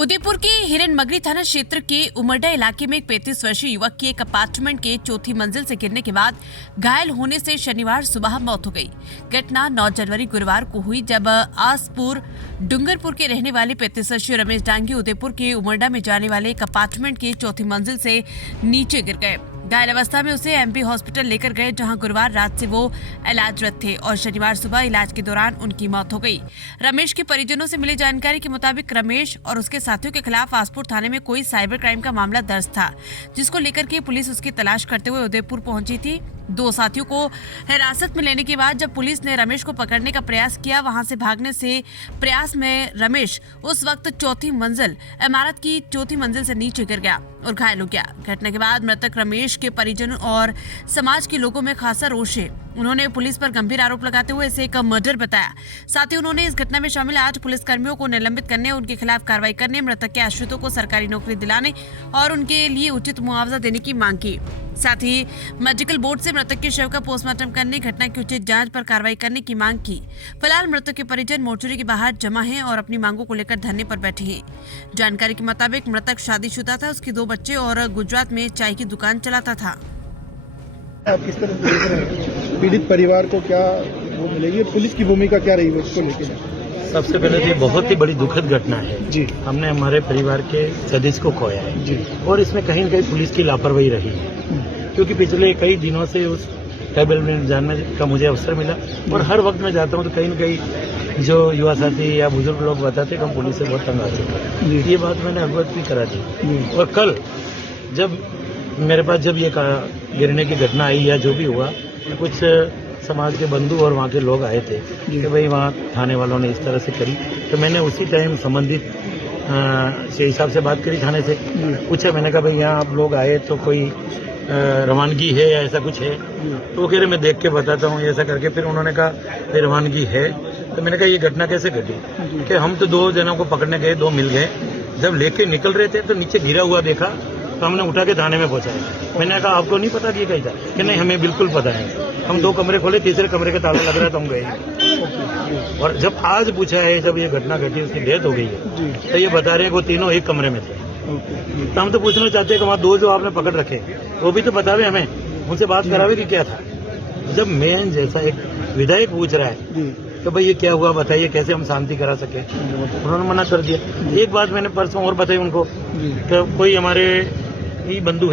उदयपुर के हिरनमगरी थाना क्षेत्र के उमरडा इलाके में एक 35 वर्षीय युवक की एक अपार्टमेंट के चौथी मंजिल से गिरने के बाद घायल होने से शनिवार सुबह मौत हो गई। घटना 9 जनवरी गुरुवार को हुई जब आसपुर डूंगरपुर के रहने वाले 35 वर्षीय रमेश डांगी उदयपुर के उमरडा में जाने वाले एक अपार्टमेंट के चौथी मंजिल से नीचे गिर गए। घायल अवस्था में उसे एमपी हॉस्पिटल लेकर गए, जहां गुरुवार रात से वो इलाजरत थे और शनिवार सुबह इलाज के दौरान उनकी मौत हो गई। रमेश के परिजनों से मिली जानकारी के मुताबिक रमेश और उसके साथियों के खिलाफ आसपुर थाने में कोई साइबर क्राइम का मामला दर्ज था, जिसको लेकर के पुलिस उसकी तलाश करते हुए उदयपुर पहुंची थी। 2 साथियों को हिरासत में लेने के बाद जब पुलिस ने रमेश को पकड़ने का प्रयास किया, वहां से भागने से प्रयास में रमेश उस वक्त चौथी मंजिल इमारत की चौथी मंजिल से नीचे गिर गया और घायल हो गया। घटना के बाद मृतक रमेश के परिजनों और समाज के लोगों में खासा रोष है। उन्होंने पुलिस पर गंभीर आरोप लगाते हुए इसे एक मर्डर बताया। साथ ही उन्होंने इस घटना में शामिल 8 पुलिसकर्मियों को निलंबित करने, उनके खिलाफ कार्रवाई करने, मृतक के आश्रितों को सरकारी नौकरी दिलाने और उनके लिए उचित मुआवजा देने की मांग की। साथ ही मेडिकल बोर्ड से मृतक के शव का पोस्टमार्टम करने, घटना की उचित जांच पर कार्रवाई करने की मांग की। फिलहाल मृतक के परिजन मोर्चरी के बाहर जमा हैं और अपनी मांगों को लेकर धरने पर बैठे हैं। जानकारी के मुताबिक मृतक शादीशुदा था, उसके 2 बच्चे और गुजरात में चाय की दुकान चलाता था। आप किस तरह से देख रहे हैं पीड़ित परिवार को, क्या वो मिलेगी, पुलिस की भूमिका क्या रही है उसको लेकर? सबसे पहले तो ये बहुत ही बड़ी दुखद घटना है जी। हमने हमारे परिवार के सदस्य को खोया है जी। और इसमें कहीं न कहीं पुलिस की लापरवाही रही है, क्योंकि पिछले कई दिनों से उस ट्राइबल में जानने का मुझे अवसर मिला और हर वक्त मैं जाता हूँ तो कहीं न कहीं जो युवा साथी या बुजुर्ग लोग बताते कि हम पुलिस से बहुत तंग आ चुके हैं। ये बात मैंने अवगत भी करा दी और कल जब मेरे पास जब ये गिरने की घटना आई या जो भी हुआ, कुछ समाज के बंधु और वहाँ के लोग आए थे कि भाई वहाँ थाने वालों ने इस तरह से करी, तो मैंने उसी टाइम संबंधित से हिसाब से बात करी थाने से। पूछा मैंने कहा भाई यहाँ आप लोग आए तो कोई रवानगी है या ऐसा कुछ है? तो वो कह रहे मैं देख के बताता हूँ ऐसा करके। फिर उन्होंने कहा भाई रवानगी है, तो मैंने कहा ये घटना कैसे घटी? कि हम तो 2 जनों को पकड़ने गए, 2 मिल गए, जब लेके निकल रहे थे तो नीचे गिरा हुआ देखा तो हमने उठा के थाने में पहुंचाया। मैंने कहा आपको नहीं पता कि ये कहीं था? कि नहीं हमें बिल्कुल पता है। हम 2 कमरे खोले, तीसरे कमरे का ताला लग रहा तो हम गए। और जब आज पूछा है, जब ये घटना घटी उसकी डेथ हो गई है, तो ये बता रहे हैं कि वो तीनों एक कमरे में थे। तो हम तो पूछना चाहते हैं कि वहाँ 2 जो आपने पकड़ रखे वो भी तो बतावे हमें, उनसे बात करावे कि क्या था। जब मैं जैसा एक विधायक पूछ रहा है तो भाई ये क्या हुआ बताइए, कैसे हम शांति करा सके? उन्होंने मना कर दिया। एक बात मैंने परसों और बताई उनको कि कोई हमारे ही बंधु है